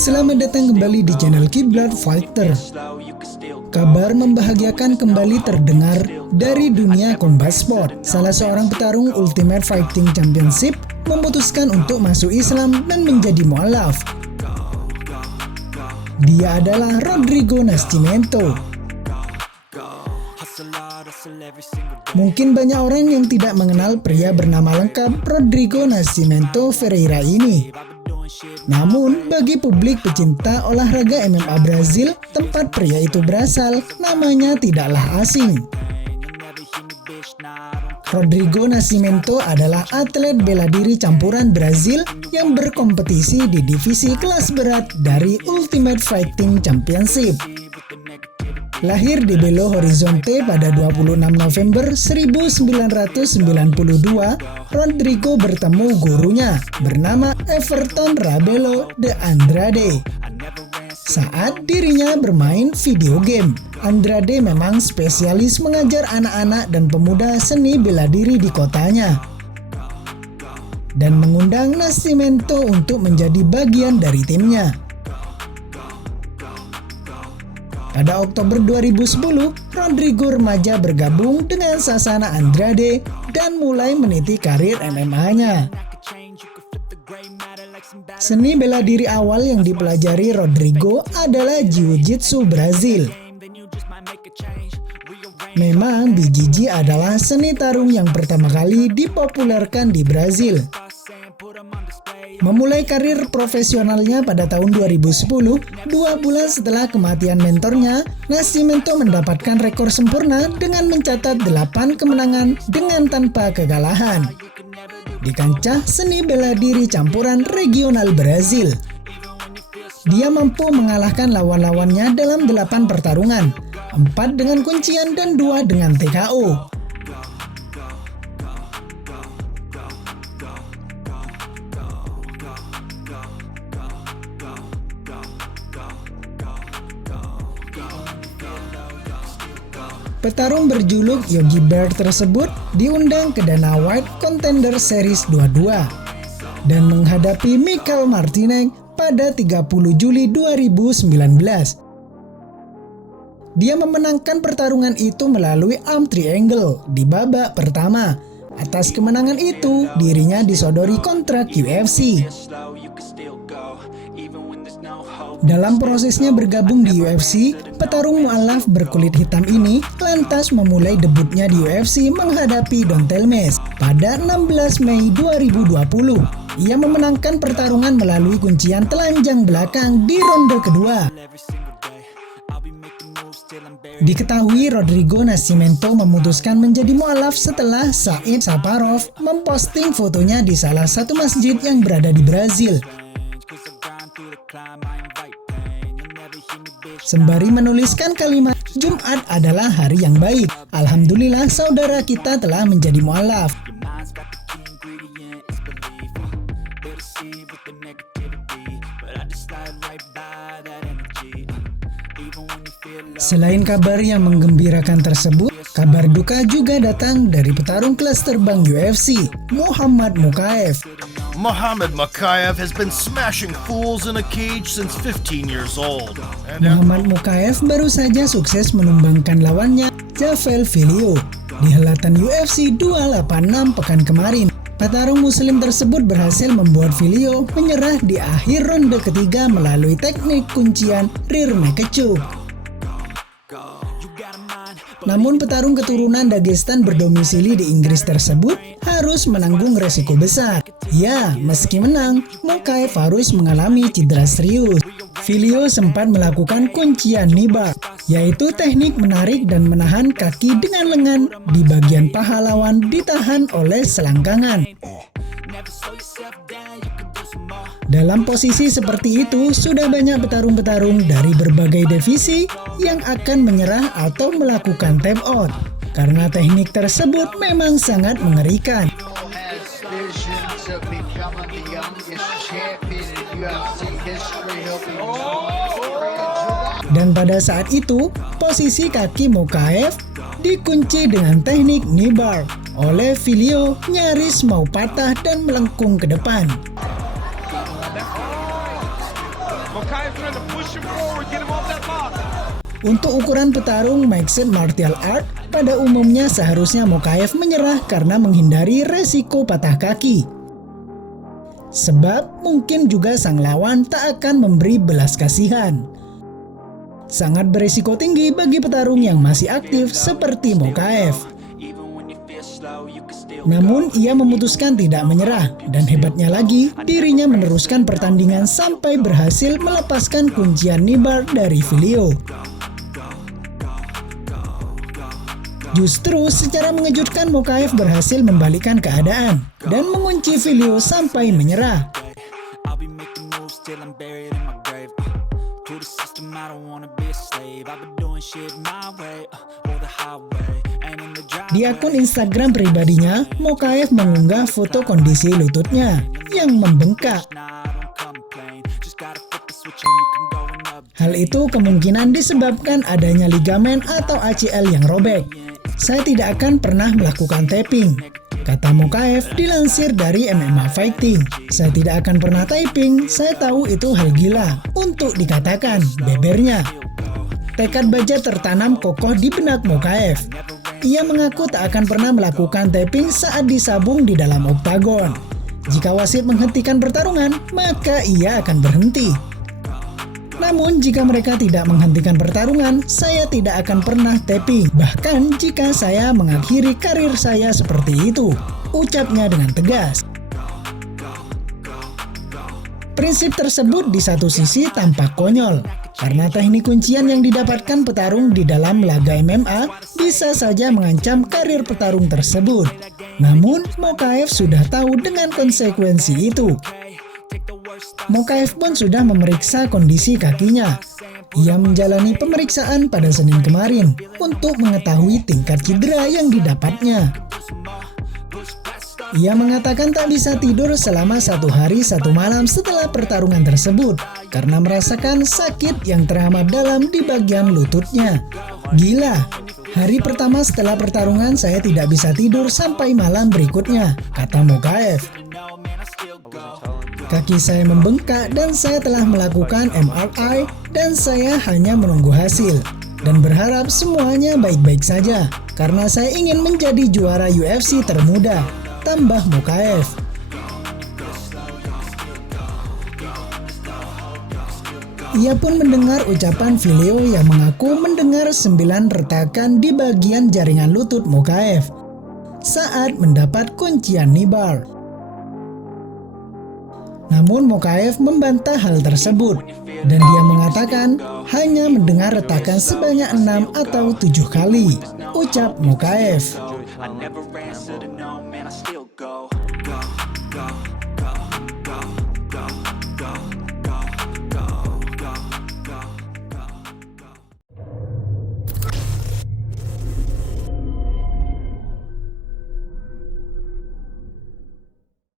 Selamat datang kembali di channel Kiblat Fighter. Kabar membahagiakan kembali terdengar dari dunia combat sport. Salah seorang petarung Ultimate Fighting Championship memutuskan untuk masuk Islam dan menjadi mu'alaf. Dia adalah Rodrigo Nascimento. Mungkin banyak orang yang tidak mengenal pria bernama lengkap Rodrigo Nascimento Ferreira ini. Namun, bagi publik pecinta olahraga MMA Brazil, tempat pria itu berasal, namanya tidaklah asing. Rodrigo Nascimento adalah atlet bela diri campuran Brazil yang berkompetisi di divisi kelas berat dari Ultimate Fighting Championship. Lahir di Belo Horizonte pada 26 November 1992, Rodrigo bertemu gurunya bernama Everton Rabelo de Andrade. Saat dirinya bermain video game, Andrade memang spesialis mengajar anak-anak dan pemuda seni bela diri di kotanya dan mengundang Nascimento untuk menjadi bagian dari timnya. Pada Oktober 2010, Rodrigo remaja bergabung dengan Sasana Andrade dan mulai meniti karir MMA-nya. Seni bela diri awal yang dipelajari Rodrigo adalah Jiu-Jitsu Brazil. Memang BJJ adalah seni tarung yang pertama kali dipopulerkan di Brazil. Memulai karir profesionalnya pada tahun 2010, 2 bulan setelah kematian mentornya, Nascimento mendapatkan rekor sempurna dengan mencatat 8 kemenangan dengan tanpa kekalahan di kancah seni bela diri campuran regional Brazil. Dia mampu mengalahkan lawan-lawannya dalam 8 pertarungan, 4 dengan kuncian dan 2 dengan TKO. Petarung berjuluk Yogi Bear tersebut diundang ke Dana White Contender Series 22 dan menghadapi Michael Martinez pada 30 Juli 2019. Dia memenangkan pertarungan itu melalui arm triangle di babak pertama. Atas kemenangan itu, dirinya disodori kontrak UFC. Dalam prosesnya bergabung di UFC, petarung mu'alaf berkulit hitam ini lantas memulai debutnya di UFC menghadapi Don Telmes pada 16 Mei 2020. Ia memenangkan pertarungan melalui kuncian telanjang belakang di ronde kedua. Diketahui Rodrigo Nascimento memutuskan menjadi mu'alaf setelah Said Saparov memposting fotonya di salah satu masjid yang berada di Brazil. Sembari menuliskan kalimat, Jumat adalah hari yang baik. Alhamdulillah saudara kita telah menjadi mu'alaf. Selain kabar yang menggembirakan tersebut, kabar duka juga datang dari petarung kelas terbang UFC, Muhammad Mokaev. Muhammad Mokaev has been smashing fools in a cage since 15 years old. Muhammad Mokaev baru saja sukses menumbangkan lawannya, Javel Filho, di helatan UFC 286 pekan kemarin. Petarung muslim tersebut berhasil membuat Filho menyerah di akhir ronde ketiga melalui teknik kuncian rear naked choke. Namun petarung keturunan Dagestan berdomisili di Inggris tersebut harus menanggung resiko besar. Ya, meski menang, Mokaev harus mengalami cedera serius. Filho sempat melakukan kuncian knee bar, yaitu teknik menarik dan menahan kaki dengan lengan di bagian paha lawan ditahan oleh selangkangan. Dalam posisi seperti itu, sudah banyak petarung-petarung dari berbagai divisi yang akan menyerah atau melakukan tap out, karena teknik tersebut memang sangat mengerikan. Dan pada saat itu, posisi kaki Mokaev dikunci dengan teknik knee bar oleh Filho, nyaris mau patah dan melengkung ke depan. Untuk ukuran petarung mixed martial art, pada umumnya seharusnya Mokaev menyerah karena menghindari resiko patah kaki. Sebab mungkin juga sang lawan tak akan memberi belas kasihan. Sangat berisiko tinggi bagi petarung yang masih aktif seperti Mokaev. Namun ia memutuskan tidak menyerah, dan hebatnya lagi, dirinya meneruskan pertandingan sampai berhasil melepaskan kuncian knibar dari Filio. Justru secara mengejutkan Mokaev berhasil membalikkan keadaan dan mengunci Filio sampai menyerah. Di akun Instagram pribadinya, Mokaev mengunggah foto kondisi lututnya yang membengkak. Hal itu kemungkinan disebabkan adanya ligamen atau ACL yang robek. Saya tidak akan pernah melakukan tapping, kata Mokaev dilansir dari MMA Fighting. Saya tidak akan pernah typing, saya tahu itu hal gila untuk dikatakan, bebernya. Tekad baja tertanam kokoh di benak Mokaev. Ia mengaku tak akan pernah melakukan tapping saat disabung di dalam oktagon. Jika wasit menghentikan pertarungan, maka ia akan berhenti. Namun jika mereka tidak menghentikan pertarungan, saya tidak akan pernah tapping. Bahkan jika saya mengakhiri karir saya seperti itu, ucapnya dengan tegas. Prinsip tersebut di satu sisi tampak konyol, karena teknik kuncian yang didapatkan petarung di dalam laga MMA bisa saja mengancam karir petarung tersebut. Namun, Mokaev sudah tahu dengan konsekuensi itu. Mokaev pun sudah memeriksa kondisi kakinya. Ia menjalani pemeriksaan pada Senin kemarin untuk mengetahui tingkat cedera yang didapatnya. Ia mengatakan tak bisa tidur selama 1 hari 1 malam setelah pertarungan tersebut karena merasakan sakit yang teramat dalam di bagian lututnya. Gila, hari pertama setelah pertarungan saya tidak bisa tidur sampai malam berikutnya, kata Mokaev. Kaki saya membengkak dan saya telah melakukan MRI dan saya hanya menunggu hasil dan berharap semuanya baik-baik saja karena saya ingin menjadi juara UFC termuda, tambah Mokaev. Ia pun mendengar ucapan Filio yang mengaku mendengar 9 retakan di bagian jaringan lutut Mokaev saat mendapat kuncian knibar. Namun Mokaev membantah hal tersebut dan dia mengatakan hanya mendengar retakan sebanyak 6 atau 7 kali, ucap Mokaev.